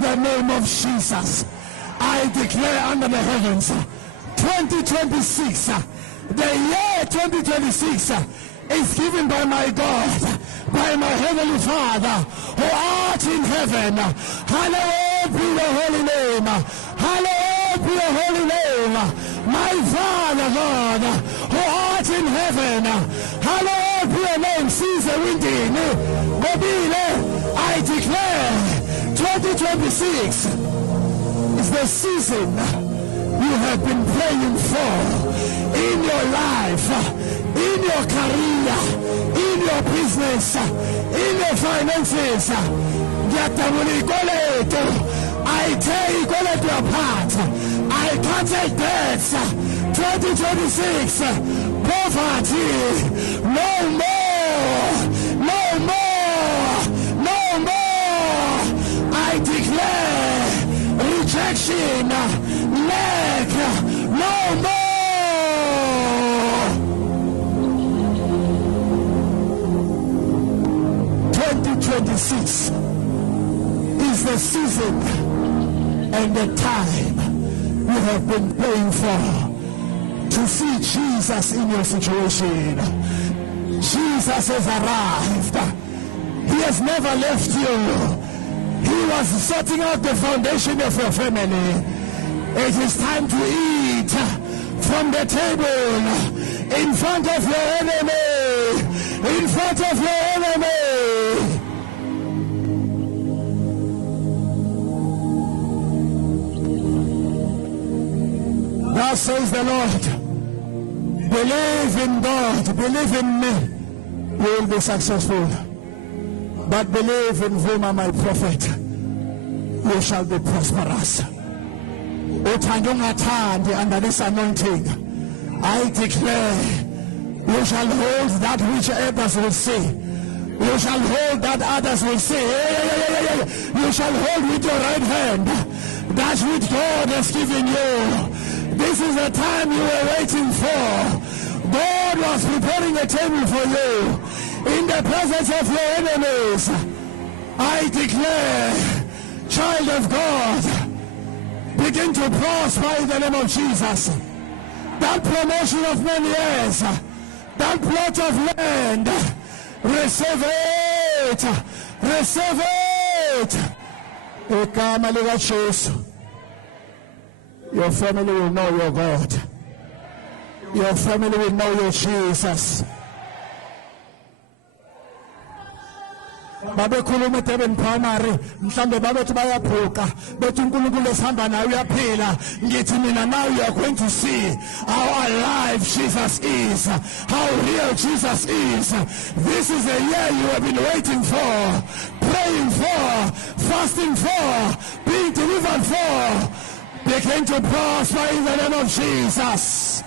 in the name of Jesus. I declare under the heavens, 2026, the year 2026 is given by my God, by my heavenly Father, who art in heaven. Hallowed be your holy name. Hallowed be your holy name. My Father God, who art in heaven. Hallowed be your name. Caesar Windin. I declare 2026 is the season you have been praying for in your life, in your career, in your business, in your finances. I take all of your part. I can't take debts. 2026, poverty, no more, no more, no more. I declare rejection, lack, no more. 2026 is the season and the time you have been praying for, to see Jesus in your situation. Jesus has arrived. He has never left you. He was sorting out the foundation of your family. It is time to eat from the table in front of your enemy. In front of your enemy. Thus says the Lord, believe in God, believe in me, you will be successful. But believe in whom am I prophet, you shall be prosperous. Under this anointing, I declare, you shall hold that which others will see. You shall hold that others will see. You shall hold with your right hand that which God has given you. This is the time you were waiting for. God was preparing a table for you in the presence of your enemies. I declare, child of God, begin to prosper in the name of Jesus. That promotion of many years, that plot of land, receive it, receive it. Your family will know your God. Your family will know your Jesus. Babekhuluma Durban primary mhlambe babethi bayaphuka bethi uNkulunkulu esihamba naye uyaphila ngithi mina now you are going to see how alive Jesus is, how real Jesus is. This is the year you have been waiting for, praying for, fasting for, being delivered for. Begin to prosper in the name of Jesus.